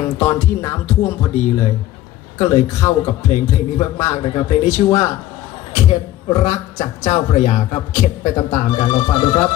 แต่งตอนที่น้ำท่วมพอดีเลย ก็เลยเข้ากับเพลงเพลงนี้มากๆนะครับ เพลงนี้ชื่อว่า เข็ดรักจากเจ้าพระยาครับ เข็ดไปตามๆกันลองฟังดูครับ